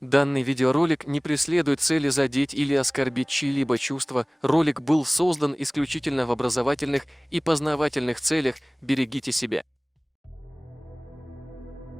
Данный видеоролик не преследует цели задеть или оскорбить чьи-либо чувства. Ролик был создан исключительно в образовательных и познавательных целях. Берегите себя.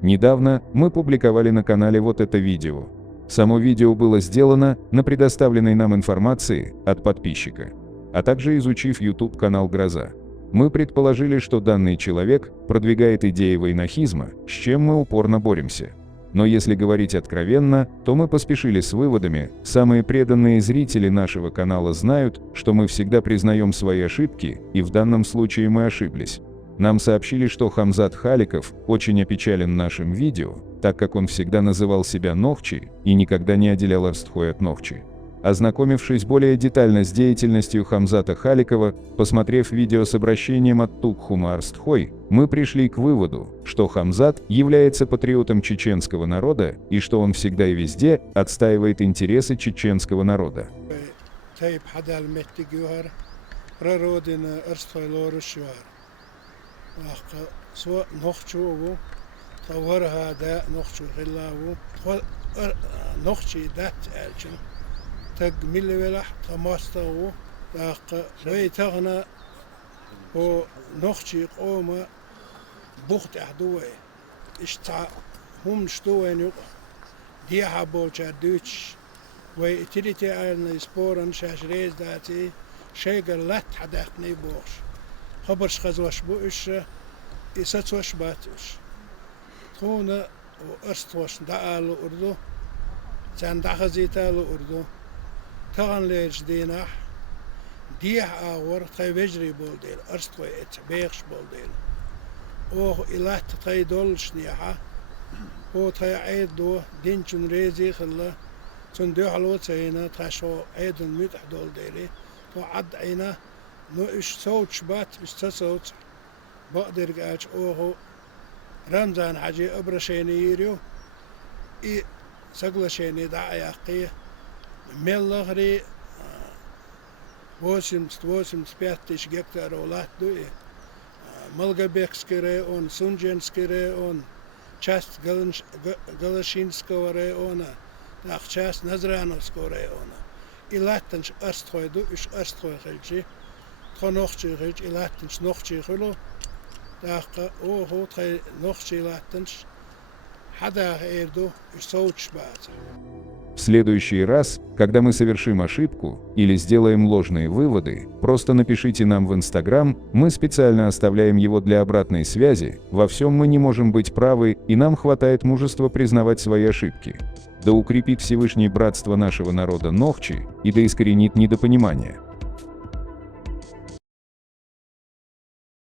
Недавно мы публиковали на канале вот это видео. Само видео было сделано на предоставленной нам информации от подписчика, а также изучив YouTube-канал «Гроза». Мы предположили, что данный человек продвигает идеи войнахизма, с чем мы упорно боремся. Но если говорить откровенно, то мы поспешили с выводами. Самые преданные зрители нашего канала знают, что мы всегда признаем свои ошибки, и в данном случае мы ошиблись. Нам сообщили, что Хамзат Халиков очень опечален нашим видео, так как он всегда называл себя Нохчи и никогда не отделял Арстхой от Нохчи. Ознакомившись более детально с деятельностью Хамзата Халикова, посмотрев видео с обращением от Тукхума Арстхой, мы пришли к выводу, что Хамзат является патриотом чеченского народа и что он всегда и везде отстаивает интересы чеченского народа. تق ملي ولح تماستو داق ويتغنا و نخشي قوما بوخت احدوه اشتع هم شتوين يق دي حبوچا دوتش ويتريتي ان سبورن شاش ريز داتي شيغر لات حدقني بوش خبرش خزوش بوش يساتوش باتوش خونا وارستوش دالو اردو جان دخزيتالو اردو تغن ليش دينح ديح آور تاي وجري بولديل أرستوي بيخش بولديل أوه إله تاي دولش نيحة أو تاي عيد دو دينشون ريزي خلا تون دو حلو تاينا تاشو عيدن ميتح دولديلي تو عد عينا نو إش صوت بات إش تصوت بقدر قاش أوه رمضان حاجي أبرشيني يريو إي سقلشيني دعي أقيه ملغري 85 гектар олат дуе Малгобекский район, Сунженский район, часть Галашинского района, так часть Назрановского района. И латтанш арстхой ду, иш арстхой хельчи, тхонохчи хельчи, и латтанш нохчи хелу, так охо тхай нохчи латтанш, хада эрду, иш соуч баца. В следующий раз, когда мы совершим ошибку или сделаем ложные выводы, просто напишите нам в Instagram, мы специально оставляем его для обратной связи. Во всем мы не можем быть правы, и нам хватает мужества признавать свои ошибки. Да укрепит Всевышний братство нашего народа Нохчи, и да искоренит недопонимание.